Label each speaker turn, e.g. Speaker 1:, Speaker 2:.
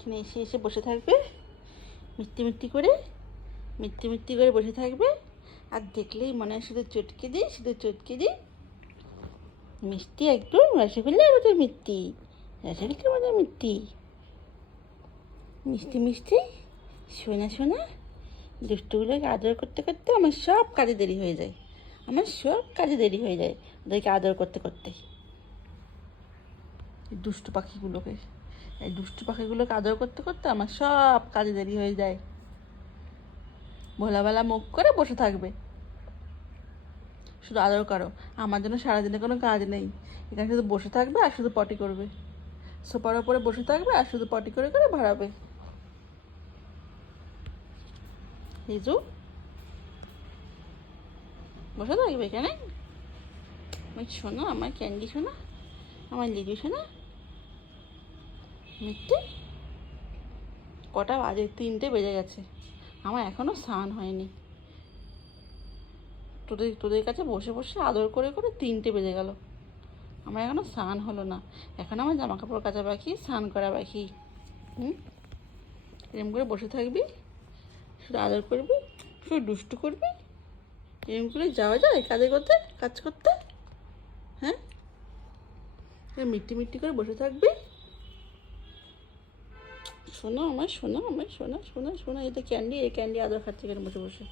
Speaker 1: এখানে এসে এসে বসে থাকবে। মিথ্যে মিথ্যে করে মিথ্যে মিথ্যে করে বসে থাকবে। আর দেখলেই মনে হয় শুধু চটকে দিই, শুধু চটকে দিই। মিষ্টি একদম রসগোল্লার মতো মিষ্টি রসগোল্লার মতো মিষ্টি মিষ্টি মিষ্টি শোনা শোনা দুষ্টুগুলোকে আদর করতে করতে আমার সব কাজে দেরি হয়ে যায়। আমার সব কাজে দেরি হয়ে যায় ওদেরকে আদর করতে করতে। দুষ্টু পাখিগুলোকে। এই দুষ্টু পাখিগুলোকে আদর করতে করতে আমার সব কাজে দেরি হয়ে যায়। ভোলাবেলা মুখ করে বসে থাকবে। শুধু আদর করো, আমার জন্য সারাদিনে কোনো কাজ নেই। এখানে শুধু বসে থাকবে আর শুধু পটি করবে। সোফার ওপরে বসে থাকবে আর শুধু পটি করে করে ভাড়াবে। হিজু, বসে থাকবে এখানে? শোনো আমার ক্যান্ডি শোনা আমার লিজু শোনা। মিথ্যে কটা বাজে? তিনটে বেজে গেছে। আমার এখনও স্নান হয়নি। তোদের তোদের কাছে বসে বসে আদর করে করে তিনটে বেজে গেল। আমার এখনও স্নান হলো না। এখন আমার জামা কাপড় কাচা বাকি, স্নান করা বাকি। হুম? এরম করে বসে থাকবি? শুধু আদর করবি? শুধু দুষ্টু করবি? এরম করে যাওয়া যায় কাজে করতে, কাজ করতে? হ্যাঁ? মিট্টি মিট্টি করে বসে থাকবি? শোনো আমার শোনো আমার শোনা শোনা শোনা এটা ক্যান্ডি এই ক্যান্ডি আদর খাচ্ছে এখানে বসে বসে।